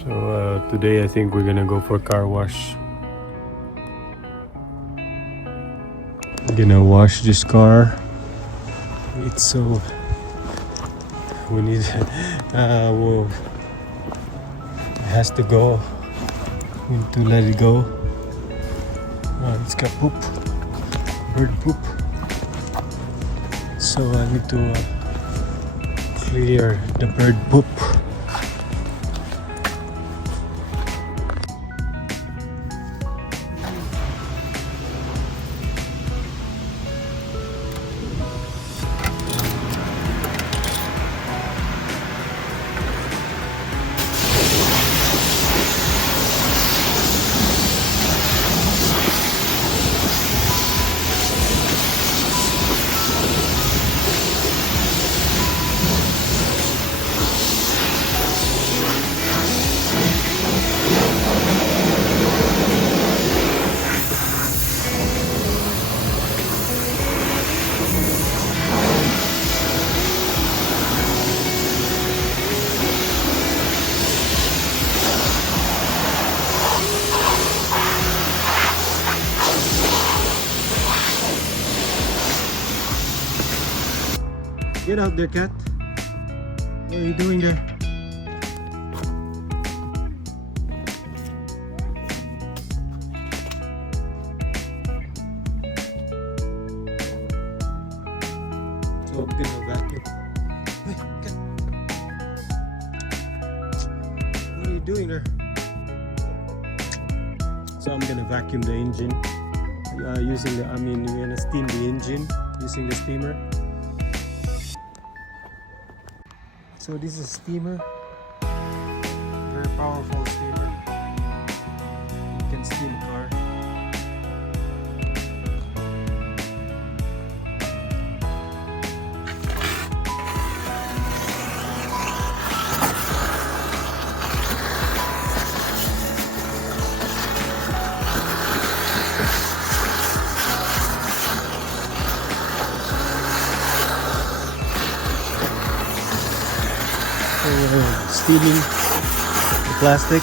So today I think we're gonna go for car wash. Gonna wash this car. It's so we need well, it has to go. We need to let it go. It's got poop, bird poop. So I need to clear the bird poop. Get out there, cat. What are you doing there? So I'm gonna vacuum. Hey, cat. What are you doing there? So I'm gonna vacuum the engine using the, we're gonna steam the engine using the steamer. So this is a steamer, very powerful steamer. You can steam a car. Steaming the plastic.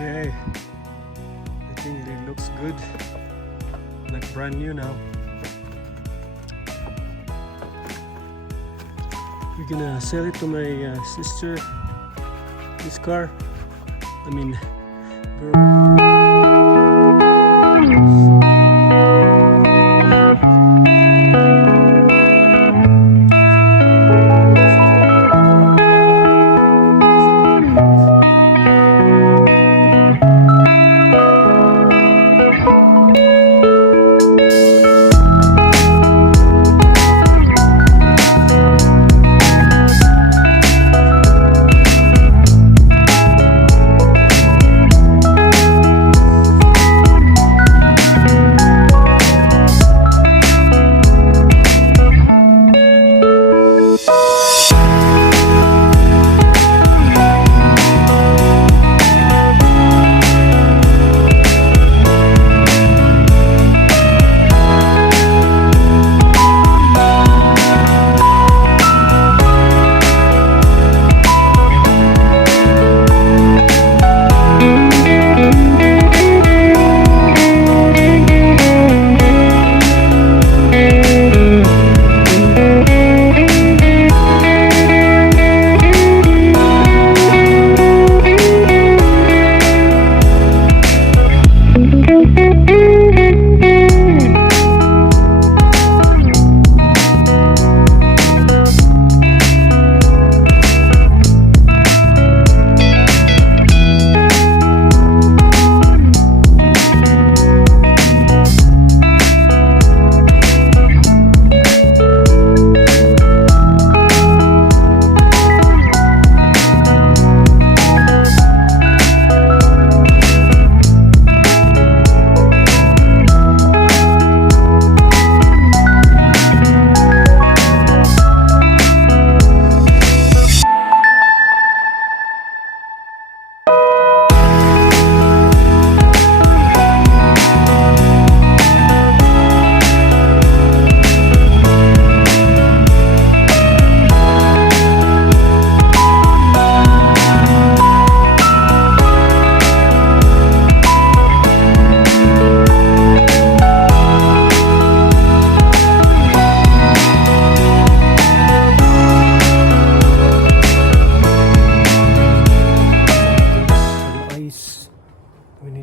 Okay, I think it looks good, like brand new now. We're gonna sell it to my sister, this car. I mean,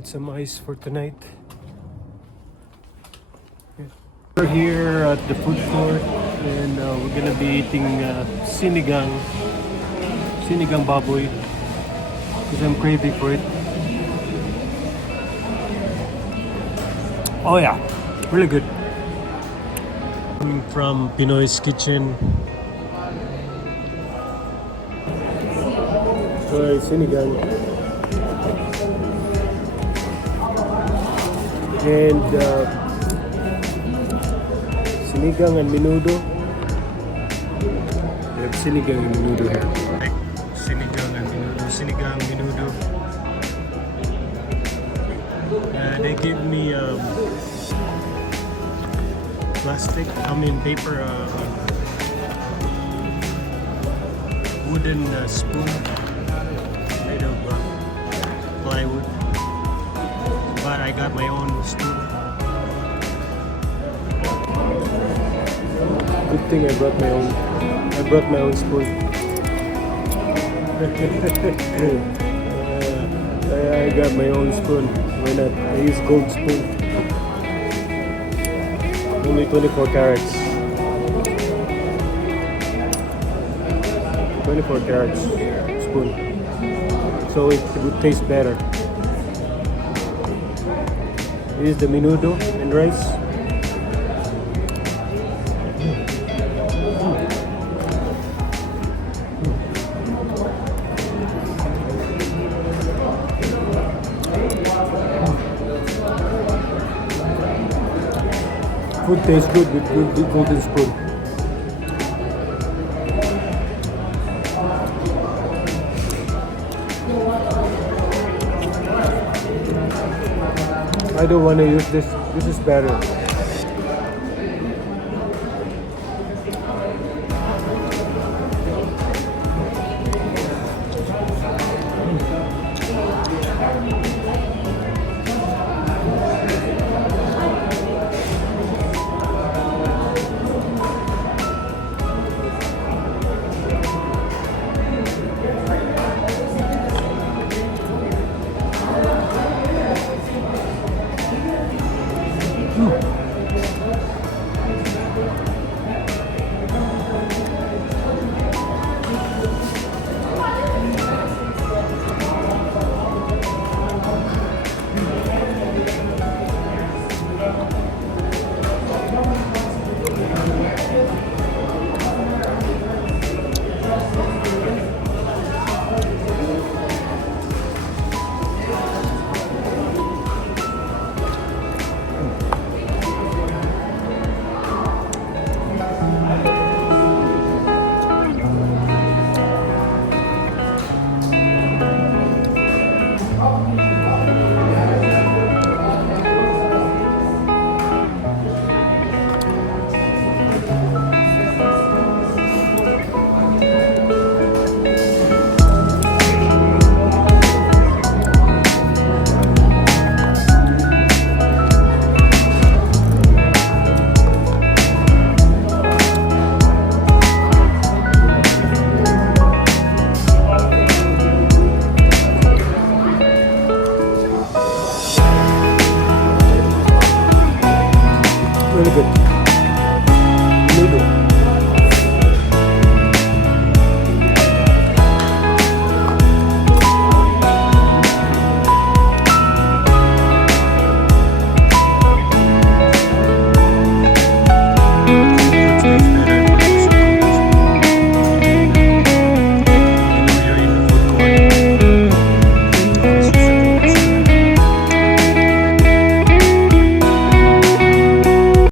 some ice for tonight. We're here at the food court and we're gonna be eating sinigang baboy because I'm craving for it. Oh yeah, really good. Coming from Pinoy's Kitchen. Try sinigang. And sinigang and menudo. We have sinigang and menudo here. Sinigang and menudo. Sinigang, menudo. They give me paper, wooden spoon made of plywood. But I got my own spoon. Good thing I brought my own spoon. I got my own spoon. Why not? I use gold spoon. Only 24 carats. 24 carats spoon. So it would taste better. This is the menudo and rice. Food tastes good with good golden spoon. I don't want to use this. This is better. Oh.